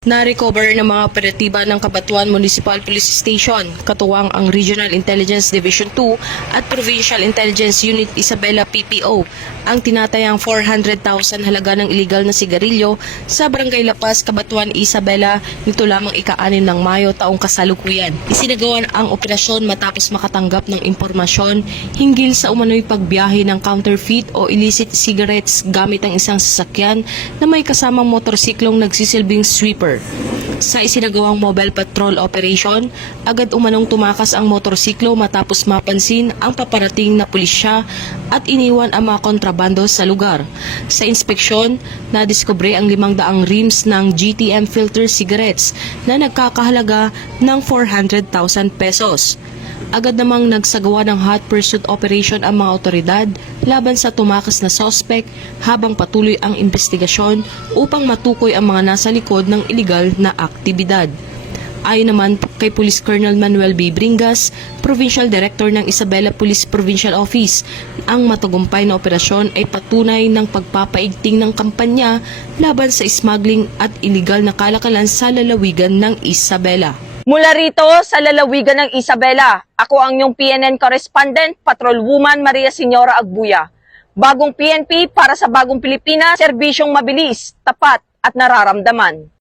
Na-recover ng mga operatiba ng Cabanatuan Municipal Police Station, katuwang ang Regional Intelligence Division 2 at Provincial Intelligence Unit Isabela PPO, ang tinatayang 400,000 halaga ng iligal na sigarilyo sa Barangay Lapas, Cabanatuan, Isabela nito lamang ika-6 ng Mayo taong kasalukuyan. Isinagawa ang operasyon matapos makatanggap ng impormasyon hinggil sa umano'y pagbiyahe ng counterfeit o illicit cigarettes gamit ang isang sasakyan na may kasamang motorsiklong nagsisilbing sweeper. Sa isinagawang mobile patrol operation, agad umanong tumakas ang motorsiklo matapos mapansin ang paparating na pulisya at iniwan ang mga kontrabando sa lugar. Sa inspeksyon, nadiskubre ang 500 rims ng GTM filter cigarettes na nagkakahalaga ng 400,000 pesos. Agad namang nagsagawa ng hot pursuit operation ang mga otoridad laban sa tumakas na suspect habang patuloy ang investigasyon upang matukoy ang mga nasa likod ng iligal na aktibidad. Ayon naman kay Police Colonel Manuel B. Bringas, Provincial Director ng Isabela Police Provincial Office, ang matagumpay na operasyon ay patunay ng pagpapaigting ng kampanya laban sa smuggling at iligal na kalakalan sa lalawigan ng Isabela. Mula rito sa lalawigan ng Isabela, ako ang inyong PNN correspondent, Patrolwoman Maria Señora Agbuya. Bagong PNP para sa bagong Pilipinas, serbisyong mabilis, tapat at nararamdaman.